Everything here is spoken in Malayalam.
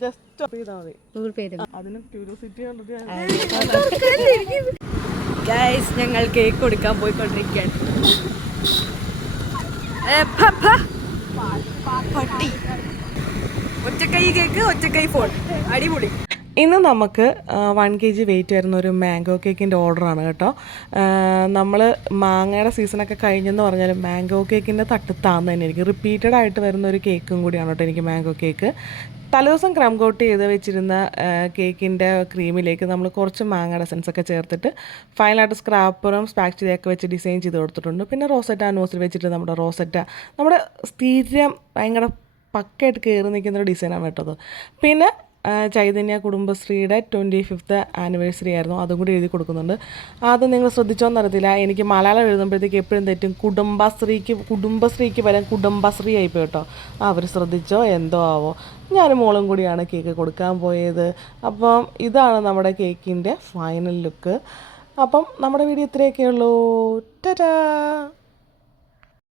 ജസ്റ്റ് ചെയ്താൽ മതി. ഗൂഗിൾ പേ ചെയ്തു. അതിന് ക്യൂരിയോസിറ്റി കണ്ടിട്ട് ഗൈസ് ഞങ്ങൾ കേക്ക് കൊടുക്കാൻ പോയിക്കൊണ്ടിരിക്കുകയാണ്. പട്ടി ഒറ്റക്കൈ കേക്ക് ഒറ്റക്കൈ ഫോൺ അടിപൊളി. ഇന്ന് നമുക്ക് 1 kg വെയിറ്റ് വരുന്ന ഒരു മാംഗോ കേക്കിൻ്റെ ഓർഡറാണ് കേട്ടോ. നമ്മൾ മാങ്ങയുടെ സീസണൊക്കെ കഴിഞ്ഞെന്ന് പറഞ്ഞാലും മാംഗോ കേക്കിൻ്റെ തട്ടുത്താന്ന് തന്നെ എനിക്ക് റിപ്പീറ്റഡ് ആയിട്ട് വരുന്ന ഒരു കേക്കും കൂടിയാണ് കേട്ടോ എനിക്ക് മാംഗോ കേക്ക്. തലേദിവസം ക്രം കോട്ട് ചെയ്ത് വെച്ചിരുന്ന കേക്കിൻ്റെ ക്രീമിലേക്ക് നമ്മൾ കുറച്ച് മാങ്ങയുടെ എസൻസൊക്കെ ചേർത്തിട്ട് ഫൈനലായിട്ട് സ്ക്രാപ്പറും സ്പാക്ചുലയൊക്കെ വെച്ച് ഡിസൈൻ ചെയ്ത് കൊടുത്തിട്ടുണ്ട്. പിന്നെ റോസറ്റ നോസിൽ വെച്ചിട്ട് നമ്മുടെ സ്ഥിരം ഭയങ്കര പക്കയായിട്ട് കയറി നിൽക്കുന്നൊരു ഡിസൈനാണ് കേട്ടത്. പിന്നെ ചൈതന്യ കുടുംബശ്രീയുടെ 25th ആനിവേഴ്സറി ആയിരുന്നു, അതും കൂടി എഴുതി കൊടുക്കുന്നുണ്ട്. അത് നിങ്ങൾ ശ്രദ്ധിച്ചോന്നറിയത്തില്ല, എനിക്ക് മലയാളം എഴുതുമ്പോഴത്തേക്ക് എപ്പോഴും തെറ്റും. കുടുംബശ്രീക്ക് പകരം കുടുംബശ്രീ ആയിപ്പോയി കേട്ടോ. അവർ ശ്രദ്ധിച്ചോ എന്തോ ആവോ. ഞാനും മോളും കൂടിയാണ് കേക്ക് കൊടുക്കാൻ പോയത്. അപ്പം ഇതാണ് നമ്മുടെ കേക്കിൻ്റെ ഫൈനൽ ലുക്ക്. അപ്പം നമ്മുടെ വീഡിയോ ഇത്രയൊക്കെ ഉള്ളൂ. ടാറ്റാ.